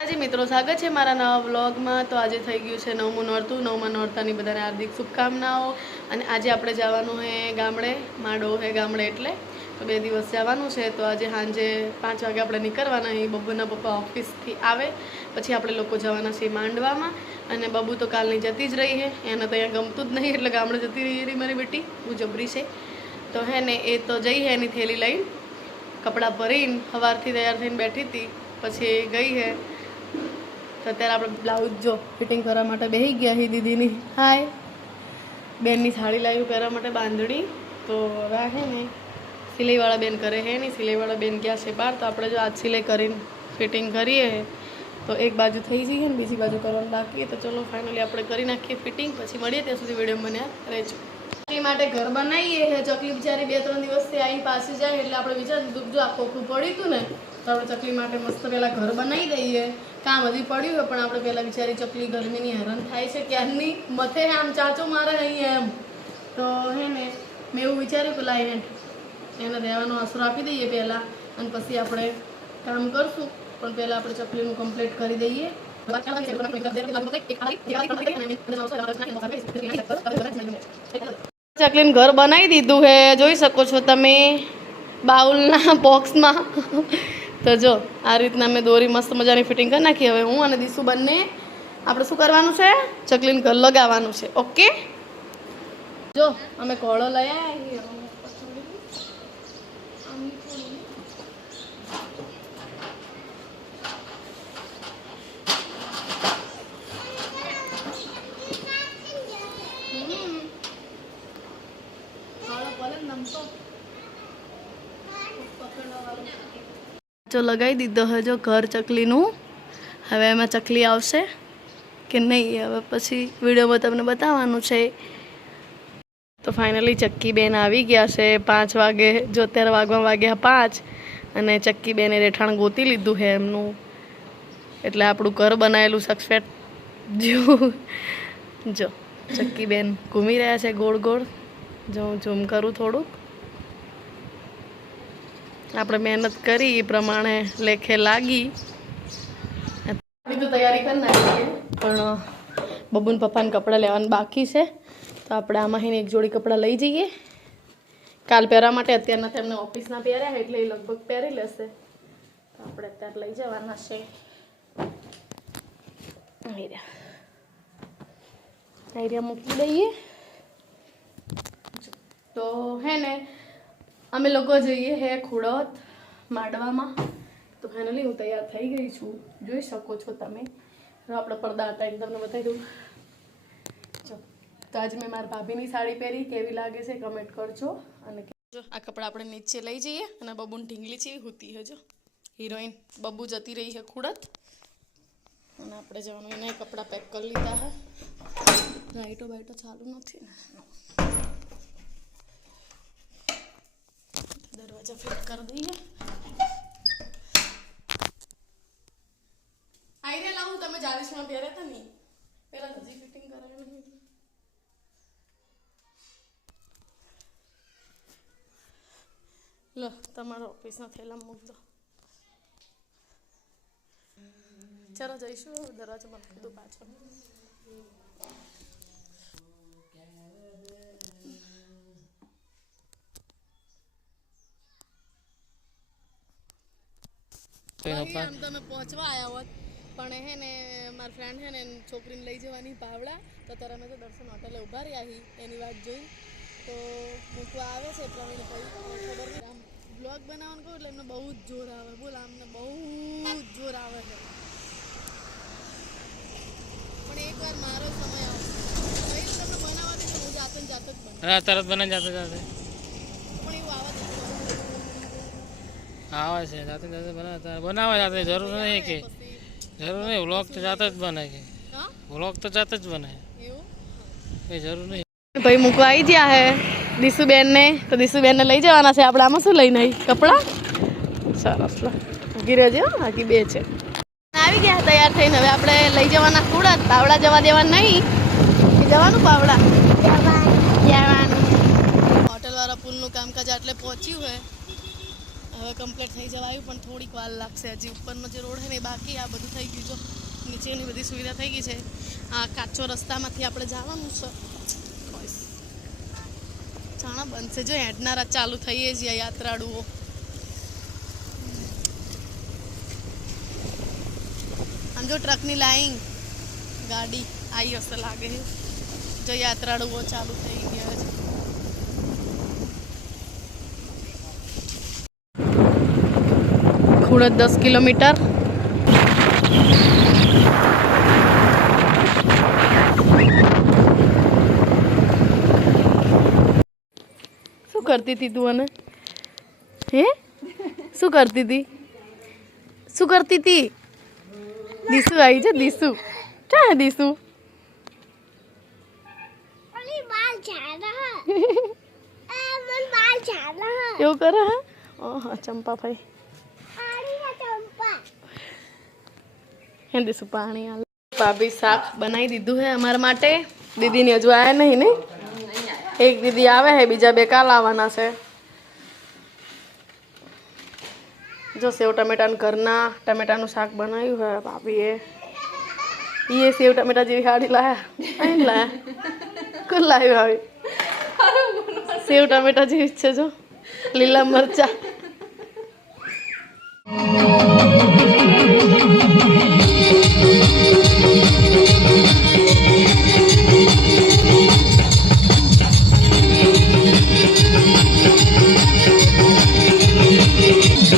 જી મિત્રો, સ્વાગત છે મારા નવા વ્લોગમાં। તો આજે થઈ ગયું છે નવમું નોરતું। નવમા નોરતાની બધાને હાર્દિક શુભકામનાઓ। અને આજે આપણે જવાનું છે ગામડે, માડો છે ગામડે એટલે તો 2 દિવસ જવાનું છે। તો આજે સાંજે 5 વાગે આપણે નીકળવાના છીએ। બબુના પપ્પા ઓફિસથી આવે પછી આપણે લોકો જવાના છીએ માંડવામાં। અને બબુ તો કાલની જતી જ રહી છે, એને તો અહીંયા ગમતું જ નહીં એટલે ગામડે જતી રહી મારી બેટી, બહુ જબરી છે। તો હે ને એ તો જઈ છે એની થેલી લઈને, કપડાં ભરીને સવારથી તૈયાર થઈને બેઠી હતી, પછી ગઈ છે। તો અત્યારે આપણે બ્લાઉઝ જો ફિટિંગ કરવા માટે બેસી ગયા છીએ દીદીની। હાય, બેનની સાડી લાવી પહેરવા માટે બાંધણી। તો હવે આ છે ને સિલાઈવાળા બેન કરે છે નહીં, સિલાઈવાળા બેન ગયા છે બહાર। તો આપણે જો આજ સિલાઈ કરીને ફિટિંગ કરીએ તો એક બાજુ થઈ જઈએ ને બીજી બાજુ કરવાનું બાકી। તો ચલો ફાઇનલી આપણે કરી નાખીએ ફિટિંગ, પછી મળીએ ત્યાં સુધી વિડીયો બન્યા રહેજો। ચકલી માટે ઘર બનાવીએ છે। ચકલી બિચારી 2-3 દિવસથી આવી પાછી જાય એટલે આપણે વિચાર્યું દુઃખ જો આ ખોખું પડ્યું હતું ને તો આપણે ચકલી માટે મસ્ત પહેલાં ઘર બનાવી દઈએ। કામ હજી પડ્યું હોય પણ આપણે પહેલાં બિચારી ચકલી ગરમીની હેરાન થાય છે ક્યારની, મથે આમ ચાચો મારે અહીંયા એમ। તો હે ને મેં એવું વિચાર્યું કે લાઈને એને રહેવાનો આશરો આપી દઈએ પહેલાં, અને પછી આપણે કામ કરશું। પણ પહેલાં આપણે ચકલીનું કમ્પ્લીટ કરી દઈએ। ચકલીનું ઘર બનાવી દીધું છે, જોઈ શકો છો તમે બાઉલના બોક્સમાં। તો જો આ રીતના મેં દોરી મસ્ત મજાની ફિટિંગ કરી નાખી। હવે હું અને દીસુ બંને આપણે શું કરવાનું છે, ચકલીનું ઘર લગાવવાનું છે। ઓકે, જો અમે કોળો લઈ આવ્યા। જો લગાવી દીધો હે જો ઘર ચકલીનું। હવે એમાં ચકલી આવશે કે નહીં હવે પછી વિડીયોમાં તમને બતાવવાનું છે। તો ફાઇનલી ચક્કી બેન આવી ગયા છે 5 વાગે। જો અત્યારે વાગ્યા 5 અને ચક્કી બેને રેઠાણ ગોતી લીધું છે એમનું, એટલે આપણું ઘર બનાવેલું સક્સેસ જો ચક્કી બેન ઘૂમી રહ્યા છે ગોળ ગોળ। જો હું ઝૂમ કરું થોડુંક, આપણે મહેનત કરી એ પ્રમાણે લેખે લાગી। બીજું તૈયારી કરી નાખીએ, પણ બબુન પપ્પાને કપડાં લેવાનું બાકી છે। તો આપણે આમાં એક જોડી કપડાં લઈ જઈએ કાલ પહેરવા માટે। અત્યારના તેમને ઓફિસના પહેર્યા એટલે એ લગભગ પહેરી લેશે, તો આપણે અત્યારે લઈ જવાના છે। આઈડિયા મૂકી દઈએ। તો હે ને અમે લોકો જઈએ હે ખુડોત માંડવામાં। તો ફાઇનલી હું તૈયાર થઈ ગઈ છું, જોઈ શકો છો તમે। આપણા પડદા હતા એક તમને બતાવી દઉં। જો તો આજે મેં મારા ભાભીની સાડી પહેરી, કેવી લાગે છે કમેન્ટ કરજો। અને જો આ કપડાં આપણે નીચે લઈ જઈએ, અને બબુની ઢીંગલી ચેવી હોતી હે જો હિરોઈન બબુ જતી રહી છે ખુડત, અને આપણે જવાનું એના કપડાં પેક કરી લીધા હે। લાઈટો બાઈટો ચાલુ નથી ને, દરવાજા ફિટ કરી દઈએ। આઈને લાવું તમે જાવીસમાં પહેર્યા હતા ને પેલા હજી ફિટિંગ કરાવી નહીં। લો તમારા ઓફિસના થેલા મૂક દો। ચાલો જઈશું, દરવાજો બંધ કરી દો પાછળ। તમે પહોંચવા આવ્યા હોત, પણ હે ને મારી ફ્રેન્ડ છે ને છોકરીને લઈ જવાની ભાવડા। તો ત્યારે અમે તો દર્શન હોટેલે ઊભા રહ્યા છીએ એની વાત જોઈ। તો મૂકવા આવે છે પ્રવીણ ભાઈ, ખબર નહીં આમ બ્લોગ બનાવવાનું કહું એટલે એમને બહુ જ જોર આવે, બોલ અમને બહુ જ જોર આવે છે। પણ એકવાર મારો સમય આવશે ભાઈ તમને બનાવવાની તો હું જાતે જ બનાવ, તરત બને જાતે જાતે પણ એવું આવે છે જાતે જાતે બનાવે જાતે, જરૂર નહીં કે જરૂર નહીં વ્લોગ તો જાતે જ બને, કે વ્લોગ તો જાતે જ બને, કઈ જરૂર નહીં। ભાઈ મૂકવા આવી ગયા હે દીસુબેન ને, તો દીસુબેન ને લઈ જવાના છે આપણે। આમાં શું લઈને આવી કપડાં સરસ ગીરે છે, બાકી 2 છે। આવી ગયા તૈયાર થઈને, હવે આપણે લઈ જવાના ખુડત। પાવડા જવા દેવા નહીં, જવાનું પાવડા જવાનું। હોટલવાળા પુલનું કામકાજ આટલે પહોંચ્યું હોય હવે કમ્પ્લીટ થઈ જવાયું પણ થોડીક વાર લાગશે. હજી ઉપરનો જે રોડ છે ને એ બાકી. આ બધું થઈ ગયું. જો નીચેની બધી સુવિધા થઈ ગઈ છે. આ કાચો રસ્તામાંથી આપણે જવાનું છે. જાણા બનશે જો હેડનારા ચાલુ થઈએ છીએ યાત્રાળુઓ. આમ જો ટ્રકની લાઈન ગાડી આવી હશે લાગે છે. જો યાત્રાળુઓ ચાલુ થઈ ગયા છે. ખુડદ 10 કિલોમીટર. શું કરતી હતી તું? અને હે શું કરતી હતી? શું કરતી હતી? દીસુ આવી છે. દીસુ ક્યાં દીસુ? એવું કરે હે? ઓહ ચંપા ભાઈ દીસુ પાણી આલે. ભાભી શાક બનાવી દીધું હે અમારા માટે. દીદીને હજુ આયા નહીં ને? એક દીદી આવે છે, બીજા બે કાલ આવવાના છે. જો સેવ ટમેટાનું ઘરના ટમેટાનું શાક બનાવ્યું હે ભાભીએ. એ સેવ ટમેટા જેવી હાડી લાયા. અહીં લાયા કોણ લાવ્યું આવી? સેવ ટમેટા જેવી છે જો લીલા મરચા.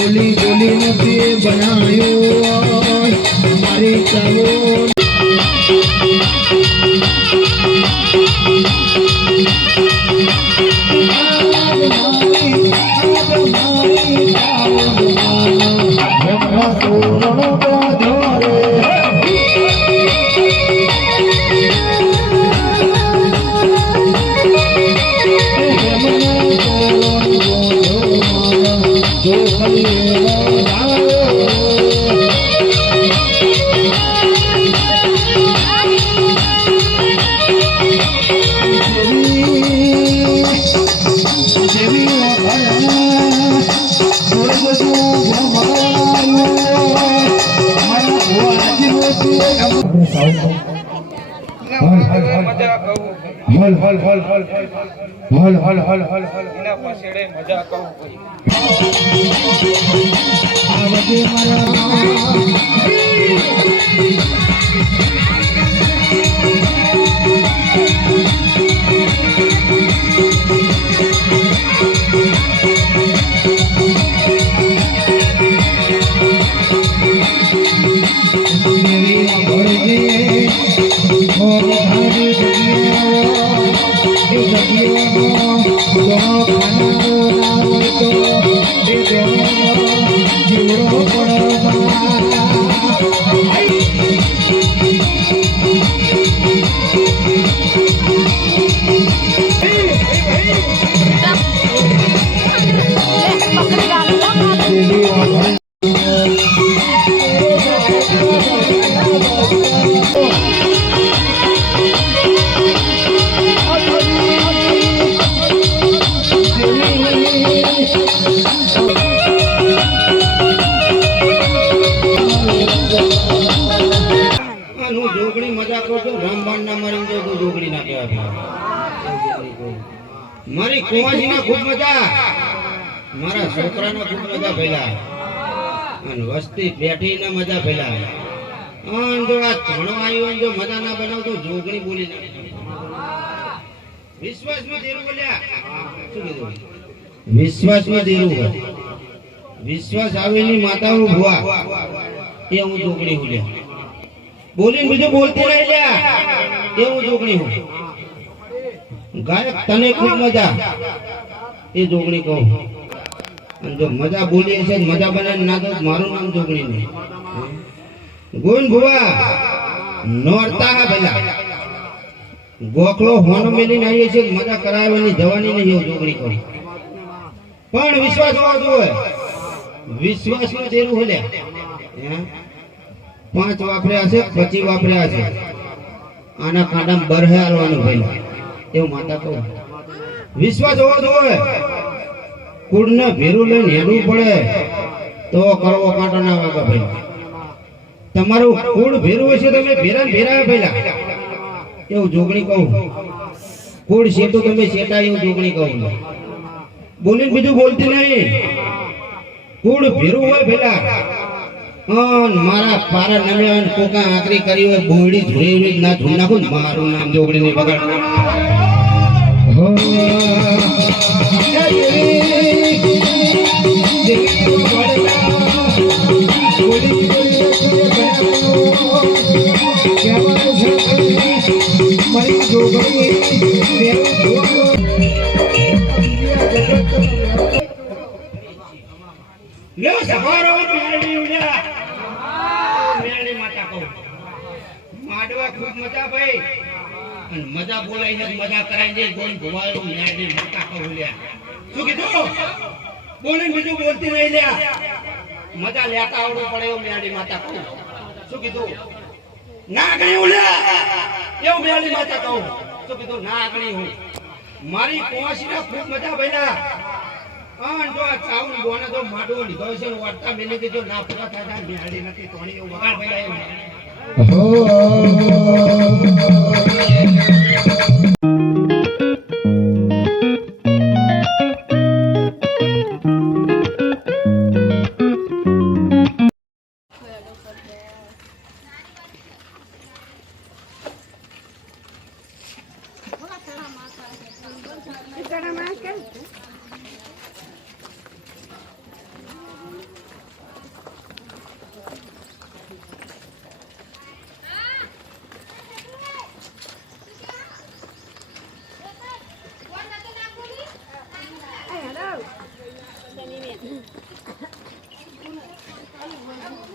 गोली गोली में बनायो हमारे चावो हल हल हल हल हल हल हल हल हल इना पासेड़े मजा कहू कोई आवते જોગણી મજા કરો છો રામબાણ ના મારી જો તું જોગણી ના કહેવાય મારી કુવાજી ના ખૂબ મજા મારા છોકરા ના ખૂબ મજા ભેલા અને વસ્તી બેઠી ના મજા ભેલા અને જો આ ભણો આવ્યો જો મજા ના બનાવ તો જોગણી બોલી ના વિશ્વાસ માં દેરું બોલ્યા શું કીધું વિશ્વાસ માં દેરું વિશ્વાસ આવેલી માતાઓ ભુવા એ હું જોગણી બોલ્યા બોલીને બીજું બોલતી રહી જા એ હું જોગણી હું ગાયક તને ખૂબ મજા એ જોગણી કહું અને જો મજા બોલી છે મજા બનાવીને ના તો મારું નામ જોગણી નહીં ગુણ ભુવા નોરતા હા પેલા ગોખલો હોનો મેલીને આવીએ છે મજા કરાવવાની જવાની નહીં એવું જોગણી કહું પણ વિશ્વાસ હોવો જોઈએ વિશ્વાસ નું દેરું હલ્યા 5 વાપર્યા છે 25 વાપર્યા છે આના કાંડામાં બરહે આલવાનું પહેલા એવું માતા કહું વિશ્વાસ હોવો જોઈએ કુળને ભેરું લઈને હેડવું પડે તો કરવો કાંટો ના વાગે ભાઈ. તમારું કુળ ભેરું હશે તમે ભેરા ને ભેરા પેલા એવું જોગણી કહું. કુળ શેઠું તમે શેઠા એવું જોગણી કહું. બોલીને બીજું બોલતી નહીં. કુળ ભેરું હોય પેલા મારા પારા નમ્યા કોકા આકરી કરી હોય બોડી ધોઈ ના ધોઈ નાખું મારું નામ જોગણી ને બગાડ. લે સવારો મેળી ઉડ્યા મેળી માતા કહું માડવા ખૂબ મજા ભાઈ અને મજા બોલાઈ છે મજા કરાઈ દે બોલ ભવાયો મેળી માતા કહું લ્યા શું કીધું બોલીને બીજું બોલતી નહીં લ્યા મજા લેતા આવડું પડે એવું મેળી માતા કહું શું કીધું ના ગયું લ્યા એવું મેળી માતા કહું શું કીધું ના ગણી હું મારી કોશીના ખૂબ મજા ભઈલા જો આ ચાઉન બોને તો માટો લીધો છે વાર્તા મેલી દેજો ના પૂરા થાય મેળી નથી તોણી એવું વગાડ ભઈલા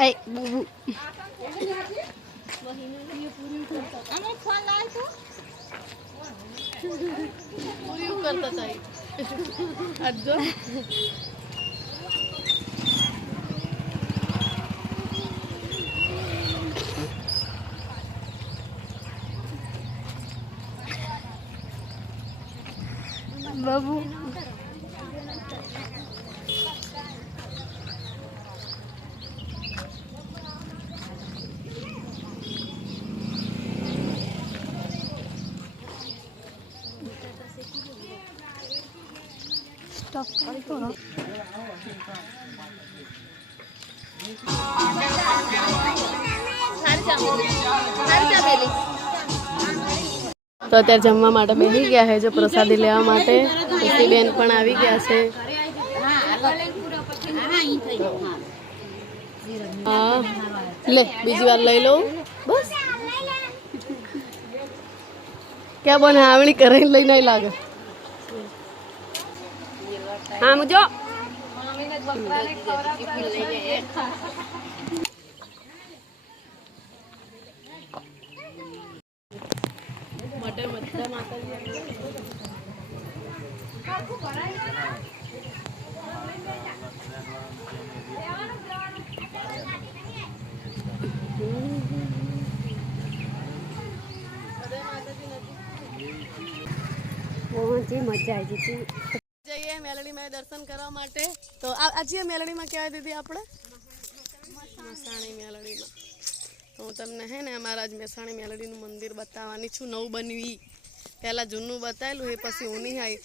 Hey, bubu. પૂરી કરતા થાય આજ જો Babu. Stop kali tu lah. તો અત્યારે જમવા માટે બેસી ગયા છે જો પ્રસાદી લેવા માટે બેન પણ આવી ગયા છે હા લે બીજી વાર લઈ લઉં બસ ક્યાં બને આવણી કરાઈને લઈ નહીં લાગે હા મુજો. માટે બધા માતાજી બહુ મજા આવી હતી. જઈએ મેલડીમાં દર્શન કરવા માટે તો આજે મેલડીમાં કહેવાય દીધી આપણે મસાણી મેલડીમાં તો હું તમને હે ને અમારા જ મસાણી મેલડીનું મંદિર બતાવવાની છું નવું બનવી પહેલાં જૂનું બતાવેલું એ પછી હું નહીં આવી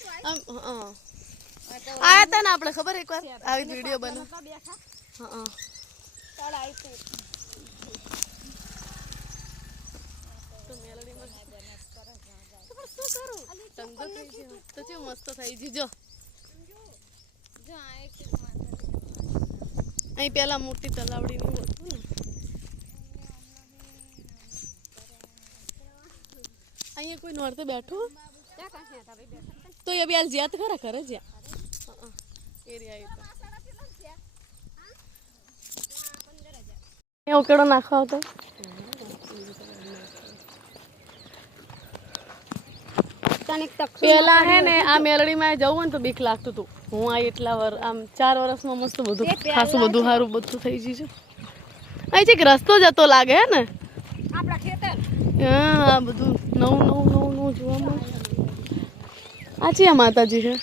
આયા હતા ને આપણે ખબર એકવાર આવી વિડીયો બનાવ હા તો મેલડીમાં શું કરું ટંગો થઈ ગયો તો કેવું મસ્ત થઈ ગયું જો અહીં પેલા મોટી તલાવડી નું હતું ને અહીંયા કોઈ નોરતે બેઠું તો એ બી હાલ જ્યાં તો ખરા કરે જ્યાં એરિયા ઉકેડો નાખવા હતો પેલા હે ને આ મેલડીમાં જવું ને તો બીક લાગતું હતું હું આ એટલા આમ 4 વર્ષમાં મસ્ત બધું ખાસું બધું સારું બધું થઈ ગયું છે અહીં એક રસ્તો જતો લાગે હે ને હા બધું નવું જોવા મળે આ છે આ માતાજી છે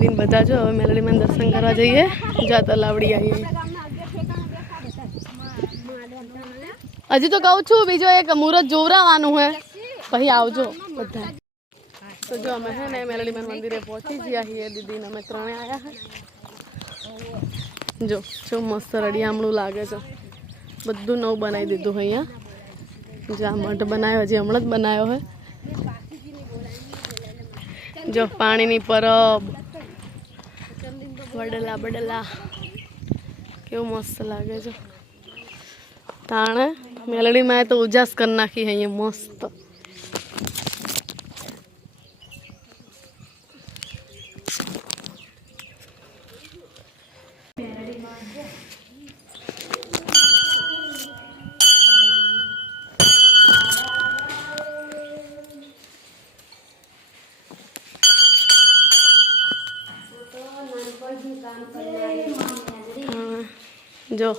દીદીને બધા જો હવે મેલડીમાં દર્શન કરવા જઈએ. જા તલાવડી આવીએ. હજી તો કહું છું બીજો એક મુહૂર્ત જોવરાવાનું હે પછી આવજો બધા. તો જો અમે હે ને મેલડીમાં મંદિરે પહોંચી ગયા છીએ. દીદીને અમે ત્રણે આવ્યા હે. જો શું મસ્ત રડિયામણું લાગે છે. બધું નવું બનાવી દીધું અહીંયા. જો આ મઠ બનાવ્યો હજી હમણાં જ બનાવ્યો હે. જો પાણીની પરબ વડલા બડલા કેવું મસ્ત લાગે છે. તાણે મેલડીમાં તો ઉજાસ કરી નાખી અહીંયા મસ્ત. જો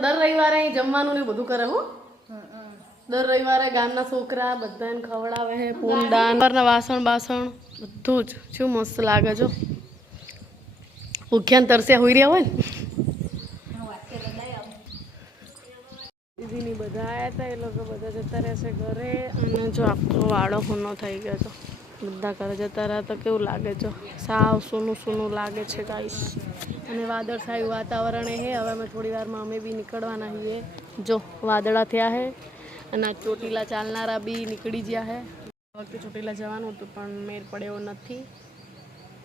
દર રવિવારે અહીં જમવાનું ને બધું કરે હું. દર રવિવારે ગામના છોકરા બધાને ખવડાવે છે. પૂનદાન વાસણ બાસણ બધું જ શું મસ્ત લાગે જો. ભૂખ્યાને તરસ્યા હોઈ રહ્યા હોય ને. દીદીની બધા આવ્યા હતા એ લોકો બધા જતા રહેશે ઘરે. અને જો આખો વાળો ખૂનો થઈ ગયો તો બધા ઘરે જતા રહ્યા તો કેવું લાગે છે. સાવ સૂનું સૂનું લાગે છે ગાઈસ. અને વાદળછાયું વાતાવરણ હે. હવે અમે થોડી વારમાં અમે બી નીકળવાના છીએ. જો વાદળા થયા હે અને આ ચોટીલા ચાલનારા બી નીકળી ગયા હે. વખતે ચોટીલા જવાનું હતું પણ મેળ પડ્યો નથી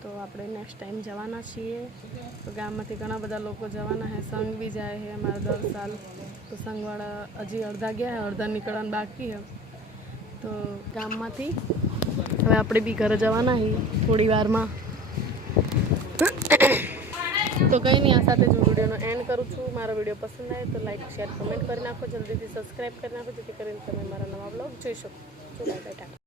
તો આપણે નેક્સ્ટ ટાઈમ જવાના છીએ. તો ગામમાંથી ઘણા બધા લોકો જવાના હે. સંઘ બી જાય છે અમારા દર સાલ. તો સંઘવાળા હજી અડધા ગયા હે, અડધા નીકળવાનું બાકી હે. તો ગામમાંથી હવે આપણે બી ઘરે જવાના છીએ થોડી વારમાં. તો કંઈ નહીં, આ સાથે જ હું વિડીયોનો એન્ડ કરું છું. મારો વિડીયો પસંદ આવે તો લાઈક શેર કમેન્ટ કરી નાખો. જલ્દીથી સબસ્ક્રાઈબ કરી નાખો જેથી કરીને તમે મારા નવા બ્લોગ જોઈ શકો. Bye bye.